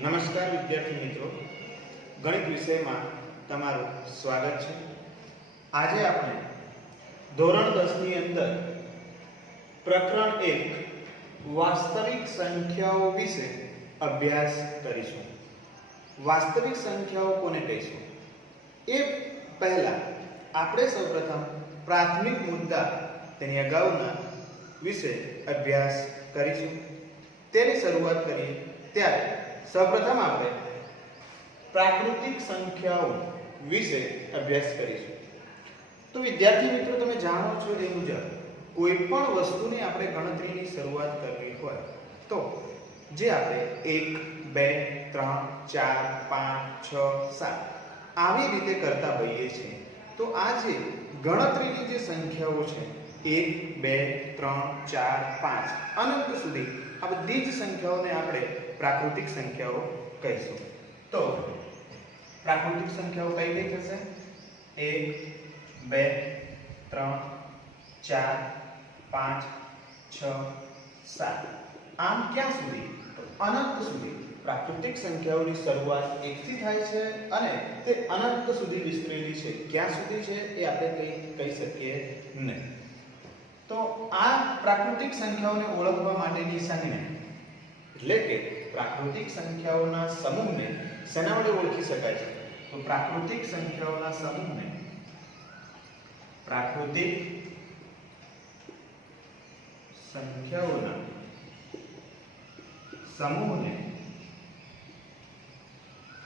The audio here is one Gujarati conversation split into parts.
નમસ્કાર વિદ્યાર્થી મિત્રો, ગણિત વિષયમાં તમારું સ્વાગત છે। આજે આપણે ધોરણ 10 ની અંદર પ્રકરણ 1 વાસ્તવિક સંખ્યાઓ વિશે અભ્યાસ કરીશું। વાસ્તવિક સંખ્યાઓ કોને કહીશું એ પહેલા આપણે સૌપ્રથમ પ્રાથમિક મુદ્દા તેની અગાઉના વિશે અભ્યાસ કરીશું। તેની શરૂઆત કરીએ ત્યારે સૌપ્રથમ આપણે પ્રાકૃતિક સંખ્યાઓ વિશે અભ્યાસ કરીશું। તો વિદ્યાર્થી મિત્રો, તમે જાણો છો એ મુજબ કોઈ પણ વસ્તુની આપણે ગણતરીની શરૂઆત કરવી હોય તો જે આપણે 1 2 3 4 5 6 7 આવી રીતે કરતા હોઈએ છીએ, તો આ જે ગણતરીની જે સંખ્યાઓ છે 1 2 3 4 5 અનંત સુધી આ બધી જ સંખ્યાઓને આપણે પ્રાકૃતિક સંખ્યાઓ કહીશું। તો પ્રાકૃતિક સંખ્યાઓ કઈ કઈ થશે? 1 2 3 4 5 6 7 આમ ક્યાં સુધી? તો અનંત સુધી। પ્રાકૃતિક સંખ્યાઓની શરૂઆત 1 થી થાય છે અને તે અનંત સુધી વિસ્તરેલી છે। ક્યાં સુધી છે એ આપણે કહી શકીએ નહીં। તો આ પ્રાકૃતિક સંખ્યાઓને ઓળખવા માટેની સંજ્ઞા એટલે કે પ્રાકૃતિક સંખ્યાઓના સમૂહને શેના વડે ઓળખી શકાય છે? તો પ્રાકૃતિક સંખ્યાઓના સમૂહને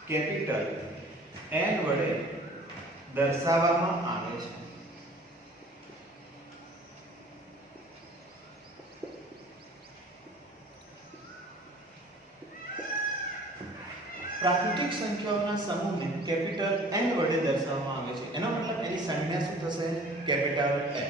કેપિટલ N વડે દર્શાવવામાં આવે છે। પ્રાકૃતિક સંખ્યાઓના સમૂહને કેપિટલ N વડે દર્શાવવામાં આવે છે। એનો મતલબ એની સંજ્ઞા શું થશે? Capital N।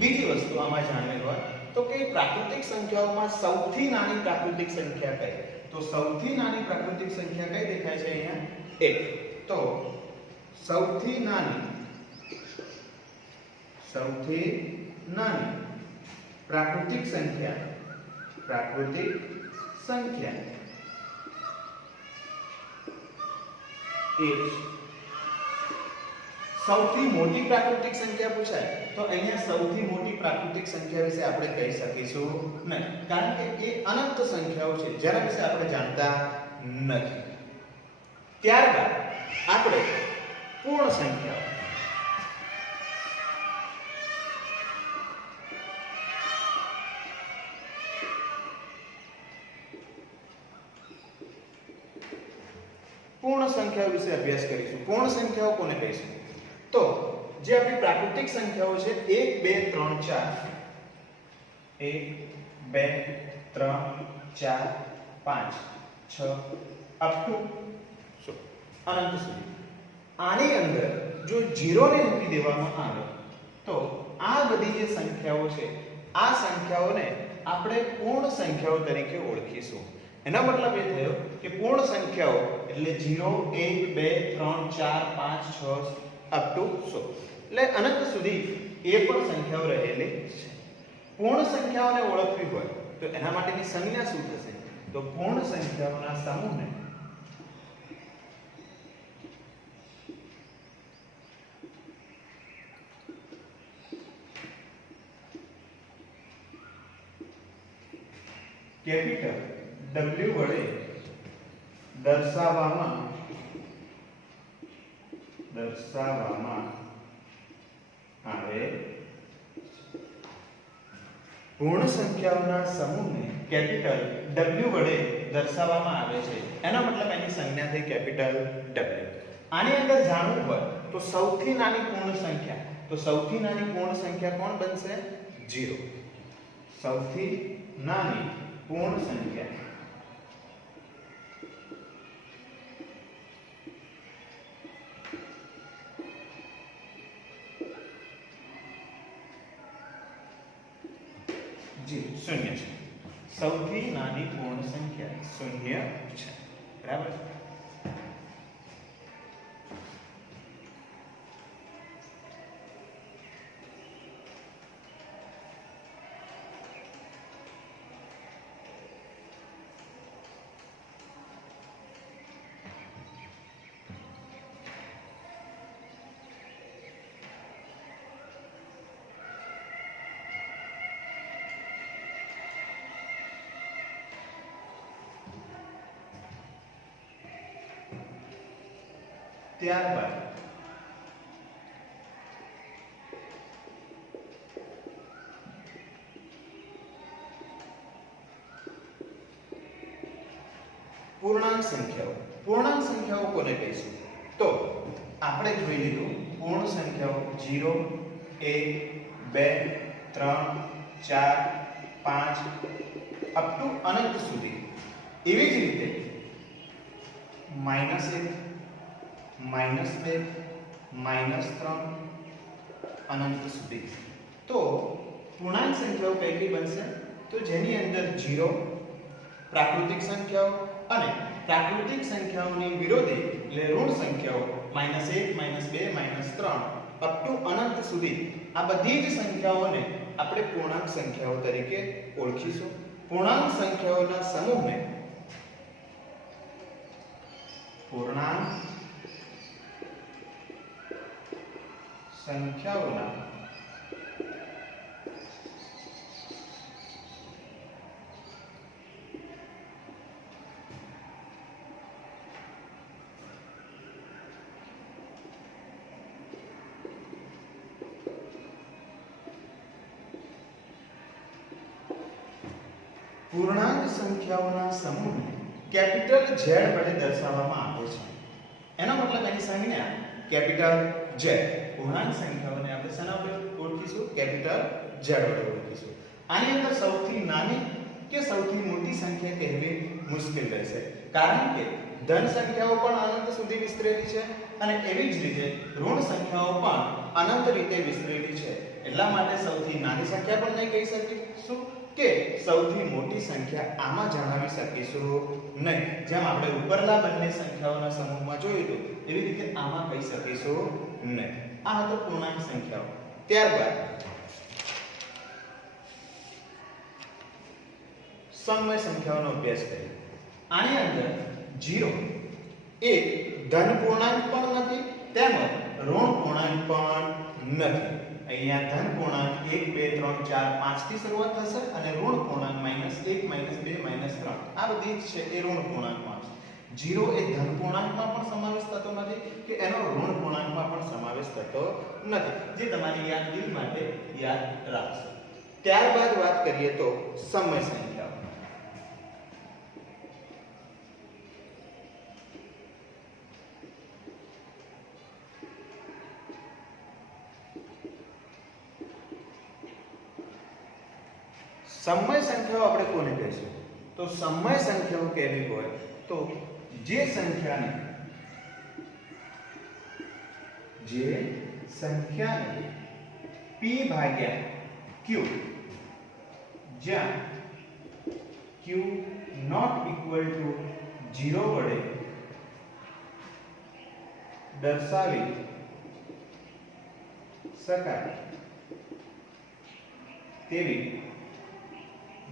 બીજી વસ્તુ આમાં જાણવી હોય તો કે પ્રાકૃતિક સંખ્યાઓમાં સૌથી નાની પ્રાકૃતિક સંખ્યા કઈ? તો સૌથી નાની પ્રાકૃતિક સંખ્યા કઈ દેખાય છે અહીંયા? 1। તો સૌથી નાની પ્રાકૃતિક સંખ્યા સૌથી મોટી પ્રાકૃતિક સંખ્યા પૂછાય તો અહીંયા સૌથી મોટી પ્રાકૃતિક સંખ્યા વિશે આપણે કહી શકીશું નહીં, કારણ કે એ અનંત સંખ્યાઓ છે જેના વિશે આપણે જાણતા નથી। ત્યારબાદ આપણે પૂર્ણ સંખ્યાઓ વિશે અભ્યાસ કરીશું। પૂર્ણ સંખ્યાઓ કોને કહીશું? તો જે આપણી પ્રાકૃતિક સંખ્યાઓ છે 1 2 3 4 5 6 અપ ટુ અનંત સુધી, આની અંદર જો 0 ને મૂકી દેવામાં આવે તો આ બધી જે સંખ્યાઓ છે આ સંખ્યાઓને આપણે પૂર્ણ સંખ્યાઓ તરીકે ઓળખીશું। એનો મતલબ એ થયો કે પૂર્ણ સંખ્યાઓ એટલે 0 1 2 3 4 5 6 અપ ટુ 100 એટલે અનંત સુધી એ પણ સંખ્યાઓ રહેલી છે। પૂર્ણ સંખ્યાઓને ઓળખવી હોય તો એના માટેની સંજ્ઞા શું થશે? તો પૂર્ણ સંખ્યાઓના સમૂહને કેપિટલ W વડે દર્શાવવામાં આવે। પૂર્ણ સંખ્યાઓના સમૂહને કેપિટલ W વડે દર્શાવવામાં આવે છે, એનો મતલબ એની સંજ્ઞા થઈ કેપિટલ W। આની અંદર જાણવું હોય તો સૌથી નાની પૂર્ણ સંખ્યા કોણ બનશે? 0। સૌથી નાની પૂર્ણ સંખ્યા શૂન્ય છે। સૌથી નાની પૂર્ણ સંખ્યા 0 છે, બરાબર છે। ત્યારબાદ પૂર્ણાંક સંખ્યાઓ. પૂર્ણાંક સંખ્યાઓ કોને કહીશું? તો આપણે જોઈ લીધું પૂર્ણ સંખ્યાઓ 0 1 2 3 4 5 અપ ટુ અનંત સુધી. એવી જ રીતે -1 -2 -3 અનંત સુધી. તો પૂર્ણાંક સંખ્યાઓ કઈ કઈ બનશે? તો જેની અંદર 0 પ્રાકૃતિક સંખ્યાઓ અને પ્રાકૃતિક સંખ્યાઓની વિરોધી એટલે ઋણ સંખ્યાઓ -1 -2 -3 અપ ટુ અનંત સુધી. આ બધી જ સંખ્યાઓને આપણે પૂર્ણાંક સંખ્યાઓ તરીકે ઓળખીશું. પૂર્ણાંક સંખ્યાઓના સમૂહને પૂર્ણાંક સંખ્યાઓના પૂર્ણાંક સંખ્યાઓના સમૂહને કેપિટલ Z વડે દર્શાવવામાં આવે છે. એનો મતલબ એની સંજ્ઞા કેપિટલ Z. પૂર્ણાંક સંખ્યાઓને આપણે શેના વડે ઓળખીશું? કેપિટલ Z વડે ઓળખીશું. આની અંદર સૌથી નાની કે સૌથી મોટી સંખ્યા કહેવી મુશ્કેલ રહેશે, કારણ કે ધન સંખ્યાઓ પણ અનંત સુધી વિસ્તરેલી છે અને એવી જ રીતે ઋણ સંખ્યાઓ પણ અનંત રીતે વિસ્તરેલી છે. એટલા માટે સૌથી નાની સંખ્યા પણ નહીં કહી શકીશું કે સૌથી મોટી સંખ્યા આમાં જણાવી શકીશું નહીં. જેમ આપણે ઉપરના બંને સંખ્યાઓના સમૂહમાં જોયું હતું એવી રીતે આમાં કહી શકીશું નહીં. આ હતો પૂર્ણાંક સંખ્યાઓ. ત્યારબાદ સમય સંખ્યાઓનો અભ્યાસ કરીએ. આની અંદર 0 એ ધન પૂર્ણાંક પણ નથી તેમજ ઋણ પૂર્ણાંક પણ નથી. અહીંયા ધન પૂર્ણાંક 1 2 3 4 5 થી શરૂઆત થશે અને ઋણ પૂર્ણાંક -1 -2 -3 આ બધી જ છે એ ઋણ પૂર્ણાંકમાં છે. 0 એ ધન પૂર્ણાંકમાં પણ સમાવેશ થતો નથી કે એનો ઋણ પૂર્ણાંકમાં પણ સમાવેશ થતો નથી, જે તમારી યાદગીરી માટે યાદ રાખશો. ત્યારબાદ વાત કરીએ તો સમય સંખ્યાઓ. સમય સંખ્યાઓ આપણે કોને કહીશું? તો સમય સંખ્યાઓ કેવી હોય? તો જે સંખ્યાને p ભાગ્યા q જ્યાં q નોટ ઇક્વલ ટુ 0 વડે દર્શાવી શકાય તેવી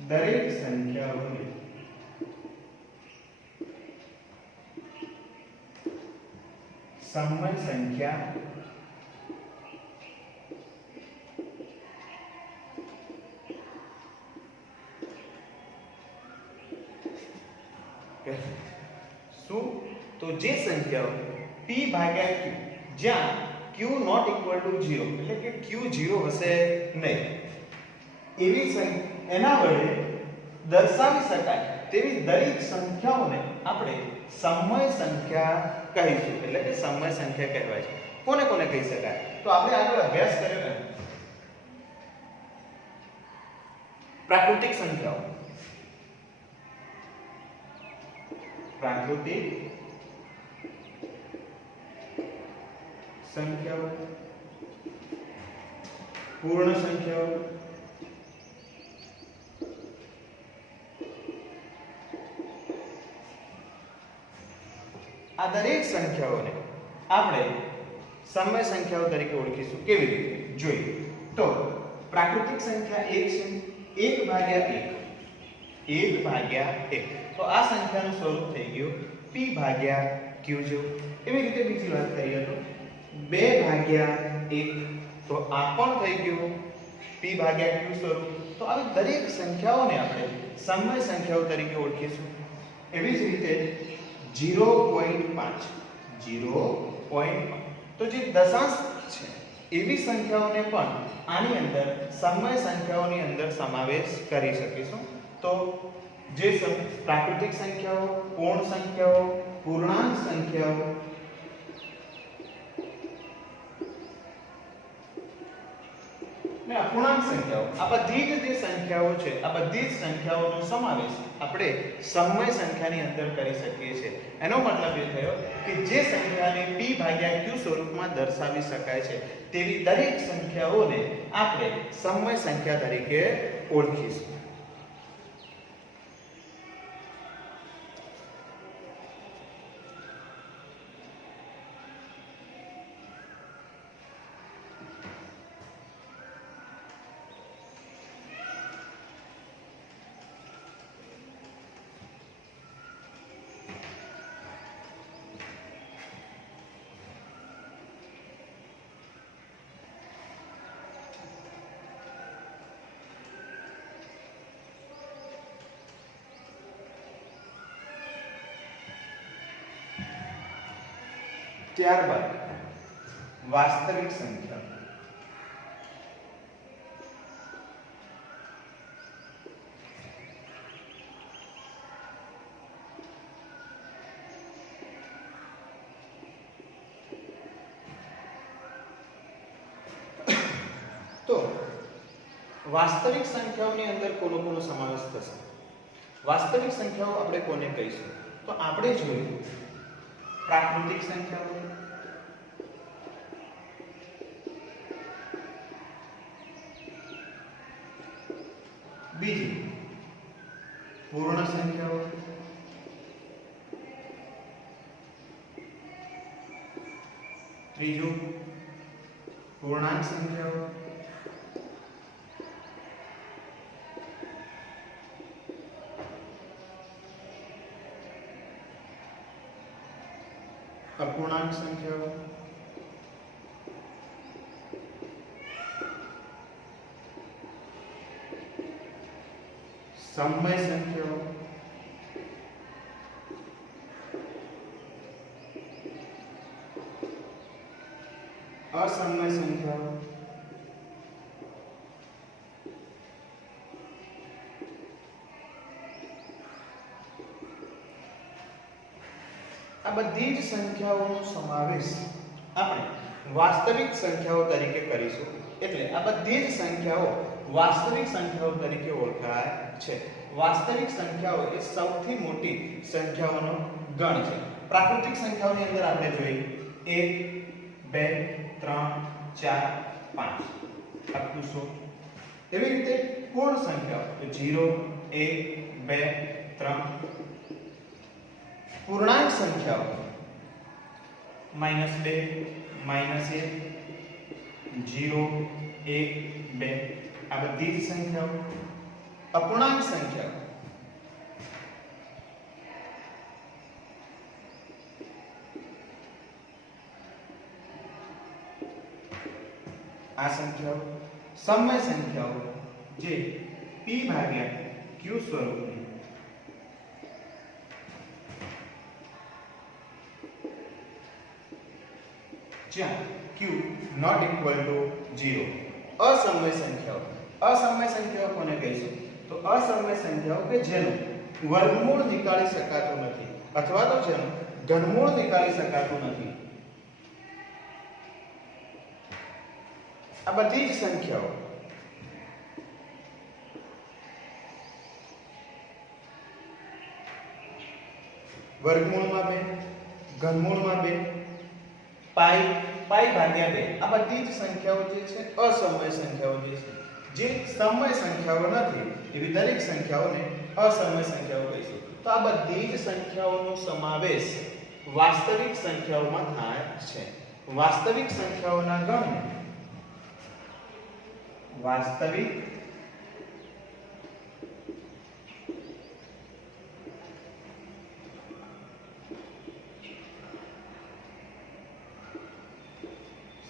દરેક સંખ્યાઓને સમય સંખ્યા શું? તો જે સંખ્યાઓ p ભાગ્યા q જ્યાં q નોટ ઇક્વલ ટુ 0 એટલે કે q 0 હશે નહીં એવી એના વડે દર્શાવી શકાય તેવી દરેક સંખ્યાઓને આપણે સમય સંખ્યા કહીશું. એટલે કે સમય સંખ્યા કહેવાય છે. કોને કોને કહી શકાય? તો આપણે આગળ અભ્યાસ કર્યો પ્રાકૃતિક સંખ્યાઓ. પ્રાકૃતિક સંખ્યાઓ, પૂર્ણ સંખ્યાઓ, આ દરેક સંખ્યાઓને આપણે સમય સંખ્યાઓ તરીકે ઓળખીશું. કેવી રીતે? જોઈએ તો પ્રાકૃતિક સંખ્યા 1 છે. 1 ભાગ્યા 1 તો આ સંખ્યાનું સ્વરૂપ થઈ ગયું p ભાગ્યા q જેવું. એવી રીતે બીજી વાત કરીએ તો 2 ભાગ્યા 1 તો આ પણ થઈ ગયું p ભાગ્યા q સ્વરૂપ. તો આવી દરેક સંખ્યાઓને આપણે સમય સંખ્યાઓ તરીકે ઓળખીશું. એવી જ રીતે 0.5 0.5. તો જે દશાંશ છે એવી સંખ્યાઓને પણ આની અંદર સમય સંખ્યાઓની અંદર સમાવેશ કરી શકીશું. તો જે પ્રાકૃતિક સંખ્યાઓ, પૂર્ણ સંખ્યાઓ, પૂર્ણાંક સંખ્યાઓ ને અપૂર્ણાંક સંખ્યાઓ, આ બધી જ જે સંખ્યાઓ છે આ બધી જ સંખ્યાઓનો સમાવેશ આપણે સમય સંખ્યાની અંદર કરી શકીએ છીએ. એનો મતલબ એ થયો કે જે સંખ્યાને p/q સ્વરૂપમાં દર્શાવી શકાય છે તેવી દરેક સંખ્યાઓને આપણે સમય સંખ્યા તરીકે ઓળખીશું. ત્યારબાદ વાસ્તવિક સંખ્યા. તો વાસ્તવિક સંખ્યાઓની અંદર કોનો કોનો સમાવેશ થશે? વાસ્તવિક સંખ્યાઓ આપણે કોને કહીશું? તો આપણે જોયું પ્રાકૃતિક સંખ્યાઓ, બીજી પૂર્ણ સંખ્યાઓ, ત્રીજું પૂર્ણાંક સંખ્યાઓ, અપૂર્ણાંક સંખ્યાઓ, સમય સંખ્યાઓ, અસમય સંખ્યાઓ, આ બધી જ સંખ્યાઓનો સમાવેશ આપણે વાસ્તવિક સંખ્યાઓ તરીકે કરીશું. એટલે આ બધી જ સંખ્યાઓ વાસ્તવિક સંખ્યાઓ તરીકે ઓળખાય છે. વાસ્તવિક સંખ્યાઓ એ સૌથી મોટી સંખ્યાઓનો ગણ છે. પ્રાકૃતિક સંખ્યાઓની અંદર આપણે જોઈએ 1 2 3 4 5 up to 100. એવી રીતે પૂર્ણ સંખ્યાઓ 0 1 2 3. પૂર્ણાંક સંખ્યાઓ -2 -1 0 1 2 આ બધી જ સંખ્યાઓ. અપૂર્ણાંક સંખ્યાઓ આ સંખ્યાઓ. સમય સંખ્યાઓ જે p/q સ્વરૂપની જ્યાં q not equal to 0. અસમય સંખ્યાઓ. અસમય સંખ્યાઓ કોને કહીશું? તો અસમય સંખ્યાઓ કે જેનું વર્ગમૂળ નીકાળી શકાતું નથી અથવા તો જેનું ઘનમૂળ નીકાળી શકાતું નથી. આ બધી જ સંખ્યાઓ વર્ગમૂળમાં 2, ઘનમૂળમાં 2, પાઈ ભાગ્યા 2 આ બધી જ સંખ્યાઓ જે છે અસમય સંખ્યાઓ જે છે. જે સમય સંખ્યાઓ નથી એવી દરેક સંખ્યાઓને અસમય સંખ્યાઓ કહીશું. તો આ બધી જ સંખ્યાઓનો સમાવેશ વાસ્તવિક સંખ્યાઓમાં થાય છે. વાસ્તવિક સંખ્યાઓના ગણને વાસ્તવિક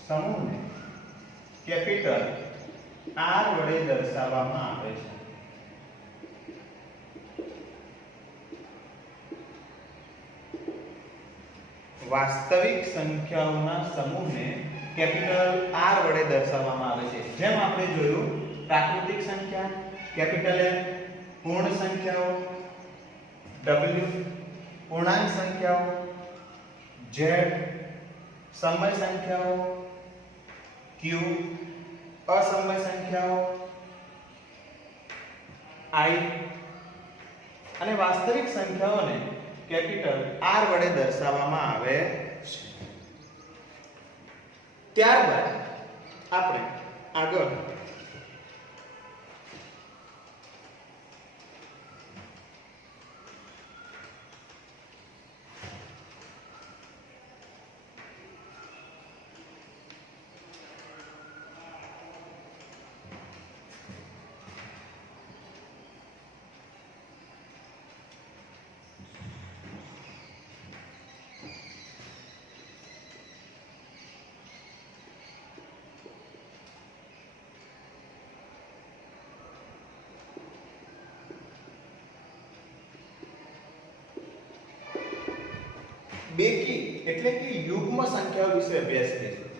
સમૂહને કેપિટલ R વડે દર્શાવવામાં આવે છે. વાસ્તવિક સંખ્યાઓના સમૂહને કેપિટલ R વડે દર્શાવવામાં આવે છે. જેમ આપણે જોયું પ્રાકૃતિક સંખ્યા કેપિટલ M, પૂર્ણ સંખ્યાઓ W, પૂર્ણાંક સંખ્યાઓ Z, સમય સંખ્યાઓ Q, અસમય સંખ્યાઓ I અને વાસ્તવિક સંખ્યાઓને કેપિટલ R વડે દર્શાવવામાં આવે છે. ત્યારબાદ આપણે આગળ બેકી એટલે કે યુગ્મ સંખ્યાઓ વિશે અભ્યાસ કરીશું.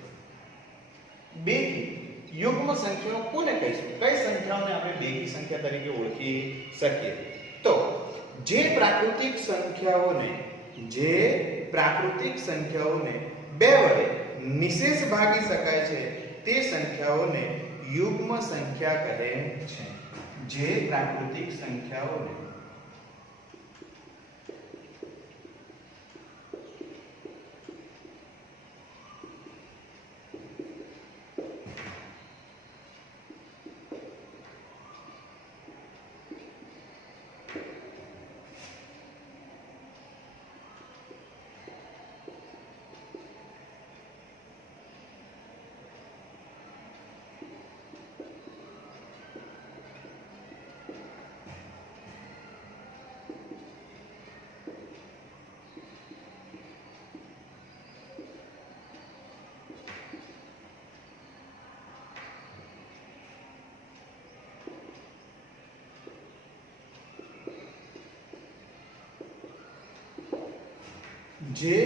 બેકી યુગ્મ સંખ્યાઓ કોને કહીશું? કઈ સંખ્યાઓને આપણે બેકી સંખ્યા તરીકે ઓળખી શકીએ? તો જે પ્રાકૃતિક સંખ્યાઓને બે વડે નિશેષ ભાગી શકાય છે તે સંખ્યાઓને યુગ્મ સંખ્યા કહે છે. જે પ્રાકૃતિક સંખ્યાઓને જે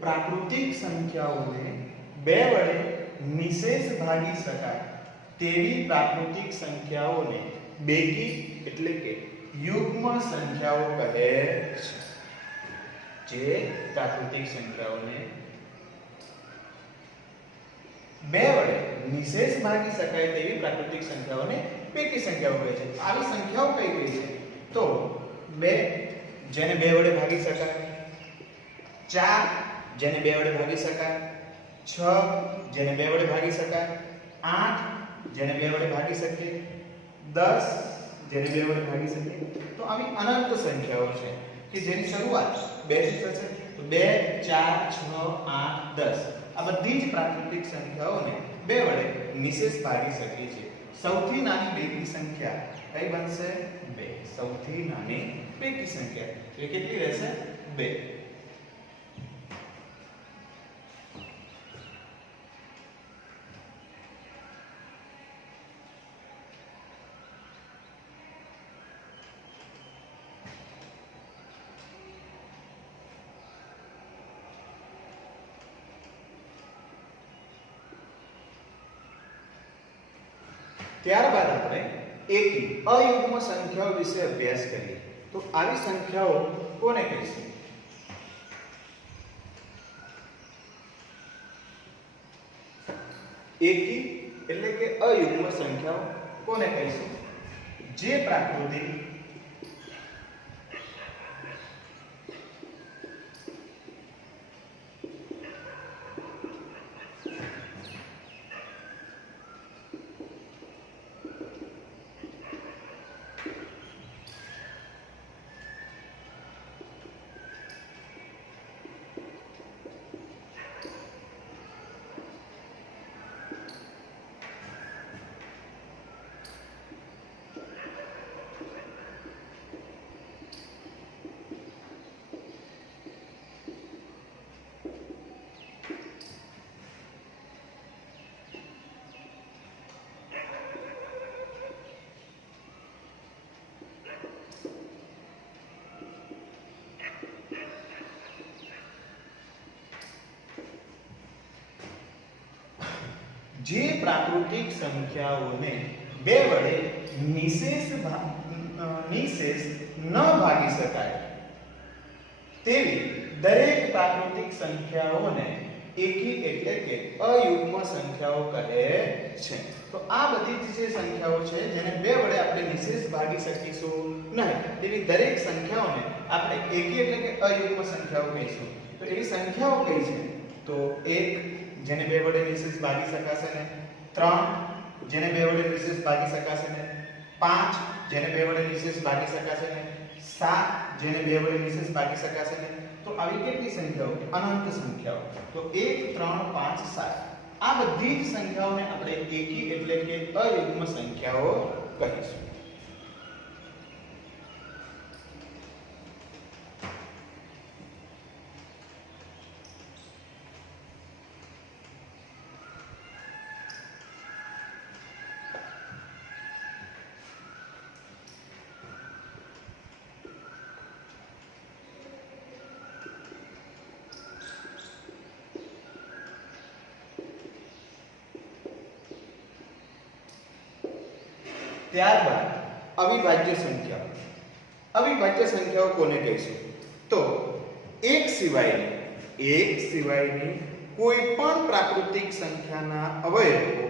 પ્રાકૃતિક સંખ્યાઓને બે વડે નિશેષ ભાગી શકાય તેવી પ્રાકૃતિક સંખ્યાઓને બેકી એટલે કે યુગ્મ સંખ્યાઓ કહે છે. જે પ્રાકૃતિક સંખ્યાઓને બે વડે નિશેષ ભાગી શકાય તેવી પ્રાકૃતિક સંખ્યાઓને બેકી સંખ્યાઓ કહે છે. આવી સંખ્યાઓ કઈ કઈ છે? તો 2 જેને બે વડે ભાગી શકાય, 4 જેને બે વડે ભાગી શકાય, 6 જેને બે વડે ભાગી શકાય, 8 જેને બે વડે ભાગી શકીએ, 10 જેને બે વડે ભાગી શકીએ. તો આવી અનંત સંખ્યાઓ છે કે જેની શરૂઆત 2 થી થશે. તો 2 4 6 8 10 આ બધી જ પ્રાકૃતિક સંખ્યાઓને બે વડે નિશેષ ભાગી શકીએ છીએ. સૌથી નાની બેકી સંખ્યા કઈ બનશે? 2. સૌથી નાની બેકી સંખ્યા એ કેટલી રહેશે? 2. ત્યારબાદ આપણે એકી અયુગ્મ સંખ્યાઓ વિશે અભ્યાસ કરીએ. તો આવી સંખ્યાઓ કોને કહીશું? એકી એટલે કે અયુગ્મ સંખ્યાઓ કોને કહીશું? જે પ્રાકૃતિક જે પ્રાકૃતિક સંખ્યાઓને 2 વડે નિશેષ ન ભાગી શકાય તેવી દરેક પ્રાકૃતિક સંખ્યાઓને એકી એટલે કે અયુગ્મ સંખ્યાઓ કહે છે. તો આ બધી જે સંખ્યાઓ છે જેને 2 વડે આપણે નિશેષ ભાગી શકીશું નહીં તેવી દરેક સંખ્યાઓને આપણે એકી એટલે કે અયુગ્મ સંખ્યાઓ કહીશું. તો એવી સંખ્યાઓ કઈ છે? તો 1 જેને 2 વડે નિશેષ ભાગી શકાશે ને, 3 જેને 2 વડે નિશેષ ભાગી શકાશે ને, 5 જેને 2 વડે નિશેષ ભાગી શકાશે ને, 7 જેને 2 વડે નિશેષ ભાગી શકાશે ને. તો આવી કેટલી સંખ્યાઓ? અનંત સંખ્યાઓ. તો 1 3 5 7 આ બધી જ સંખ્યાઓને આપણે એકી એટલે કે અયુગ્મ સંખ્યાઓ કહીશું. ત્યારબાદ અવિભાજ્ય સંખ્યાઓ. અવિભાજ્ય સંખ્યાઓ કોને કહીશું? તો એક સિવાયની કોઈ પણ પ્રાકૃતિક સંખ્યાના અવયવો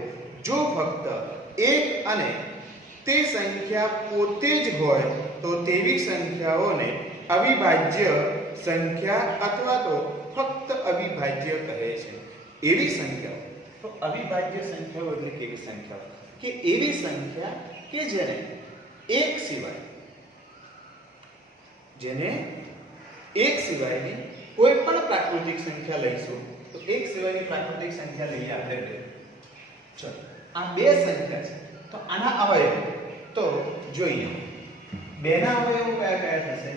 જો ફક્ત એક અને તે સંખ્યા પોતે જ હોય તો તેવી સંખ્યાઓને અવિભાજ્ય સંખ્યા અથવા તો ફક્ત અવિભાજ્ય કહે છે. એવી સંખ્યાઓ, તો અવિભાજ્ય સંખ્યાઓ એટલે કેવી સંખ્યાઓ? કે એવી સંખ્યા કે જેને એક સિવાયની કોઈ પણ પ્રાકૃતિક સંખ્યા લઈશું. તો એક સિવાયની પ્રાકૃતિક સંખ્યા લઈએ આપણે 2. ચલો આ 2 સંખ્યા છે તો આના અવયવો તો જોઈએ. 2 ના અવયવો કયા કયા થશે?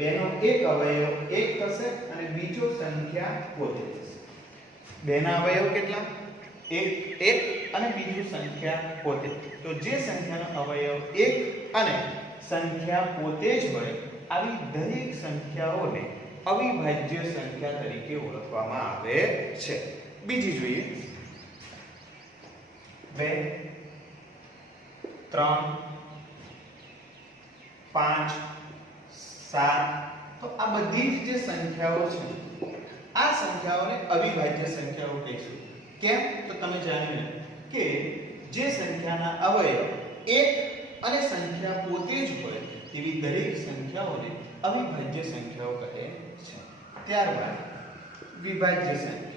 2 નો એક અવયવ 1 થશે અને બીજો સંખ્યા પોતે થશે. 2 ના અવયવ કેટલા? 1 અને બીજું સંખ્યા પોતે. તો જે સંખ્યાનો અવયવ 1 અને સંખ્યા પોતે જ હોય આવી દરેક સંખ્યાઓને અવિભાજ્ય સંખ્યા તરીકે ઓળખવામાં આવે છે. બીજી જોઈએ. 2 3 5 7 તો આ બધી જે સંખ્યાઓ છે આ સંખ્યાઓને અવિભાજ્ય સંખ્યાઓ કહીશું. કેમ? તો તમે જાણ્યું કે જે સંખ્યાના અવયવ 1 અને સંખ્યા પોતે જ હોય તેવી દરેક સંખ્યાઓને અવિભાજ્ય સંખ્યાઓ કહે છે. ત્યારબાદ વિભાજ્ય સંખ્યા.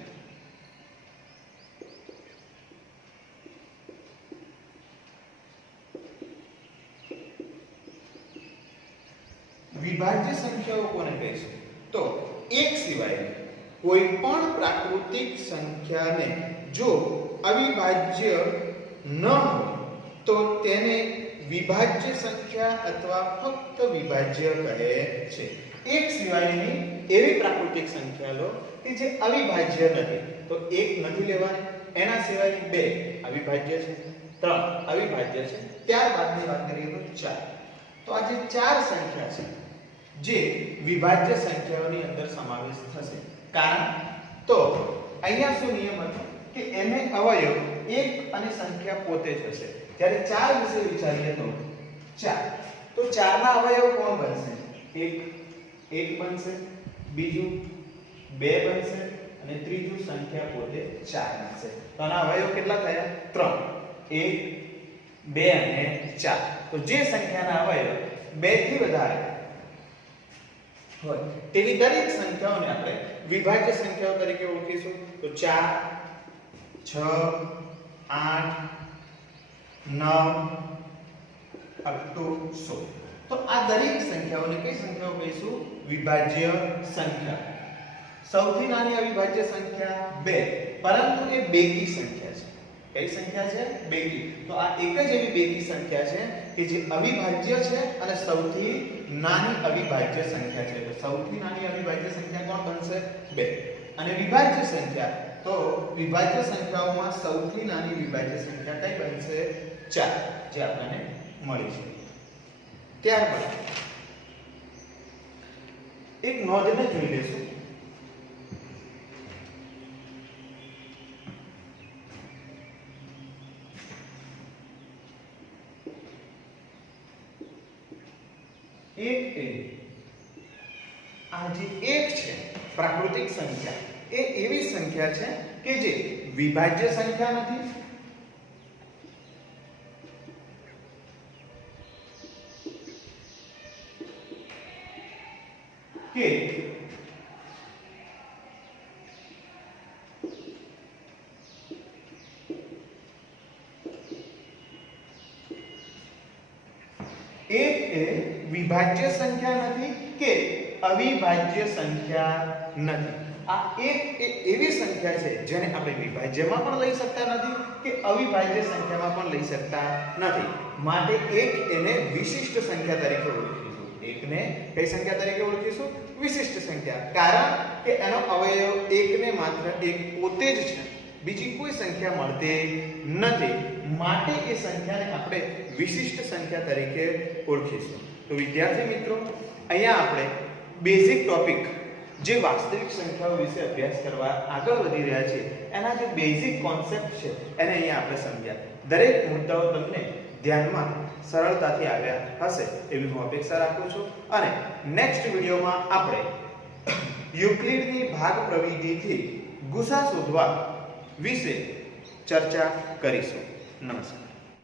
વિભાજ્ય સંખ્યાઓ કોને કહીશું? તો એક સિવાય કોઈ પણ પ્રાકૃતિક સંખ્યાને જો અવિભાજ્ય ન હોય તો તેને વિભાજ્ય સંખ્યા અથવા ફક્ત વિભાજ્ય કહે છે. એક સિવાયની એવી પ્રાકૃતિક સંખ્યા લો કે જે અવિભાજ્ય નથી. તો એક નથી લેવાની, એના સિવાયની 2 અવિભાજ્ય છે, 3 અવિભાજ્ય છે. ત્યારબાદની વાત કરીએ તો 4. તો આ જે 4 સંખ્યા છે જે વિભાજ્ય સંખ્યાઓની અંદર સમાવેશ થશે. કારણ તો અહીંયા શું નિયમ હતો કે એને અવયવ 1 અને સંખ્યા પોતે જ હશે. જ્યારે 4 વિશે વિચારીએ તો 4. તો 4 ના અવયવ કોણ બનશે? 1 બનશે, બીજું 2 બનશે અને ત્રીજું સંખ્યા પોતે 4 બનશે. તો આના અવયવ કેટલા થયા? 3. 1 2 અને 4. તો જે સંખ્યાના અવયવ 2 થી વધારે હોય તેવી દરેક સંખ્યાઓને આપણે વિભાજ્ય સંખ્યાઓ તરીકે ઓળખીશું. તો 4 6 8 9 up to 16. તો આ દરેક સંખ્યાઓને કઈ સંખ્યાઓ કહીશું? વિભાજ્ય સંખ્યા. સૌથી નાની અવિભાજ્ય સંખ્યા 2, પરંતુ એ બેકી સંખ્યા છે. કઈ સંખ્યા છે? બેકી. તો આ એક જ એવી બેકી સંખ્યા છે કે જે અવિભાજ્ય છે અને સૌથી નાની અવિભાજ્ય સંખ્યા છે. તો સૌથી નાની અવિભાજ્ય સંખ્યા કોણ બનશે? 2. અને વિભાજ્ય સંખ્યા, તો વિભાજ્ય સંખ્યાઓમાં સૌથી નાની વિભાજ્ય સંખ્યા કઈ બનશે? 4, જે આપણને મળી છે. ત્યારબાદ એક નોંધને જોઈ લેશું. આ જે 1 છે પ્રાકૃતિક સંખ્યા એ એવી સંખ્યા છે કે જે વિભાજ્ય સંખ્યા નથી, કે એક એ વિભાજ્ય સંખ્યા નથી કે અવિભાજ્ય સંખ્યા નથી. આ એક એ એવી સંખ્યા છે જેને આપણે વિભાજ્યમાં પણ લઈ શકતા નથી કે અવિભાજ્ય સંખ્યામાં પણ લઈ શકતા નથી. માટે એક એને વિશિષ્ટ સંખ્યા તરીકે ઓળખીશું. એકને કઈ સંખ્યા તરીકે ઓળખીશું? વિશિષ્ટ સંખ્યા. કારણ કે એનો અવયવ એકને માત્ર એક પોતે જ છે, બીજી કોઈ સંખ્યા મળતી નથી. માટે એ સંખ્યાને આપણે વિશિષ્ટ સંખ્યા તરીકે ઓળખીશું. તો વિદ્યાર્થી મિત્રો, અહીંયા આપણે બેઝિક ટોપિક જે વાસ્તવિક સંખ્યાઓ વિશે અભ્યાસ કરવા આગળ વધી રહ્યા છે એના જે બેઝિક કોન્સેપ્ટ છે એને અહીંયા આપણે સમજ્યા. દરેક મુદ્દાઓ તમને ધ્યાનમાં સરળતાથી આવ્યા હશે એવી હું અપેક્ષા રાખું છું. અને નેક્સ્ટ વિડીયોમાં આપણે યુક્લિડની ભાગ પ્રવિધિથી ગુસા શોધવા વિશે ચર્ચા કરીશું. નમસ્કાર.